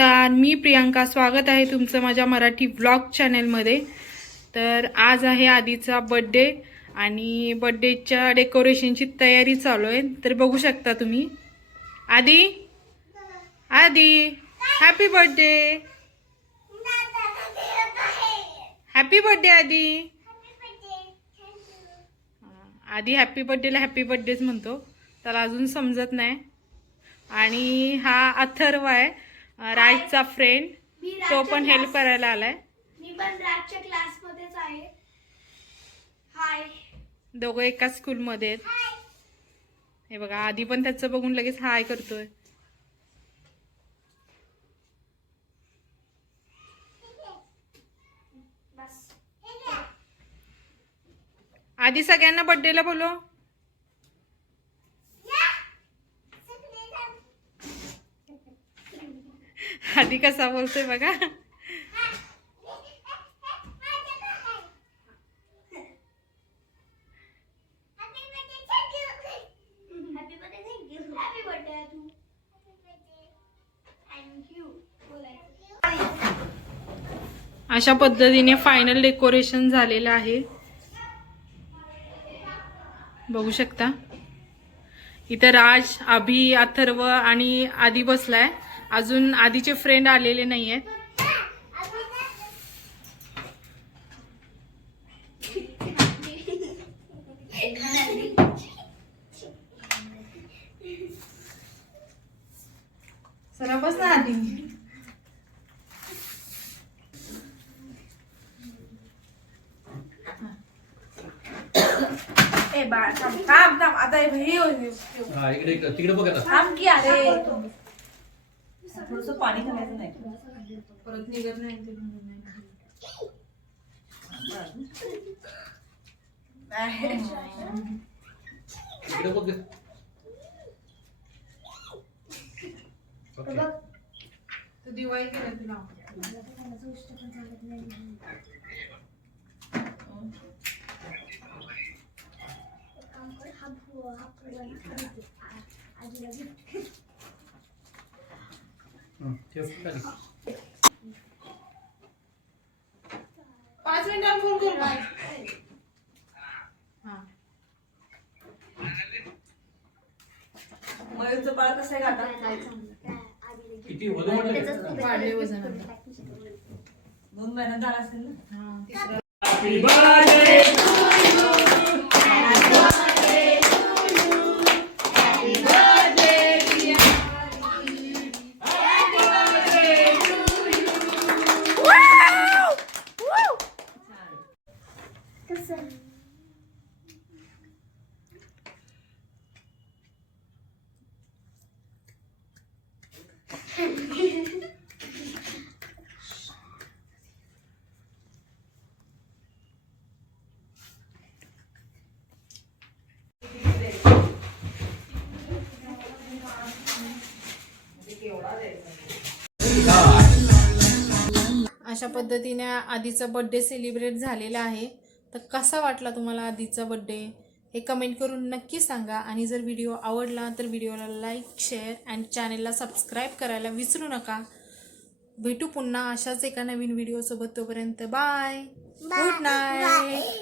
नमस्कार, मी प्रियांका. स्वागत आहे तुमचं माझ्या मराठी व्लॉग चॅनलमध्ये. तर आज आहे आदीचा बर्थडे आणि बर्थडेच्या डेकोरेशनची तयारी चालू आहे. तर बघू शकता तुम्ही. आदी हॅपी बर्थडे. हॅपी बर्थडे आदी. आदी हॅपी बर्थडेला हॅपी बर्थडेच म्हणतो, त्याला अजून समजत नाही. आणि हा अथर्व आहे, राजचा फ्रेंड. तो पण हेल्प करायला आलाय. मी पण राजच्या क्लासमध्येच आहे. हाय. दोघं एकाच स्कूलमध्ये आहेत. हे बघा, आधी पण त्याचं बघून लगेच हाय करतोय. आधी सगळ्यांना बर्थडेला बोलव. आधी कसा बोलतोय बघा. अशा पद्धतीने फायनल डेकोरेशन झालेलं आहे. बघू शकता. इथं राज, अभि, अथर्व आणि आदी बसलाय. अजून आदीचे फ्रेंड आलेले नाहीयेत. सरा बस ना आधी. ए बाळ थांब थांब थांब. आता हे हा इकडे तिकडे बघ आता. थांब की. अरे थोडंसं पाणी घालायचं नाही, परत निघत नाही ते. इकडे बघ. ओके. तू दिवाळी केला तुला. ठेव खाली. 5 मिनिटांनी फोन करू. मयूरचं बाळ कसं आहे आता? किती वजन वाढलं? वाढले वजन आता. 2 महिन्यात झाला असेल ना. हा, तिसरं. Happy birthday अशा पद्धतीने आदीचा बर्थडे सेलिब्रेट झालेला आहे. तर कसा वाटला तुम्हाला आदीचा बर्थडे हे कमेंट करून नक्की सांगा. आणि जर व्हिडिओ आवडला तर व्हिडिओला लाईक, शेअर आणि चॅनेलला सबस्क्राईब करायला विसरू नका. भेटू पुन्हा अशाच एका नवीन व्हिडिओसोबत. तोपर्यंत बाय, गुड नाईट.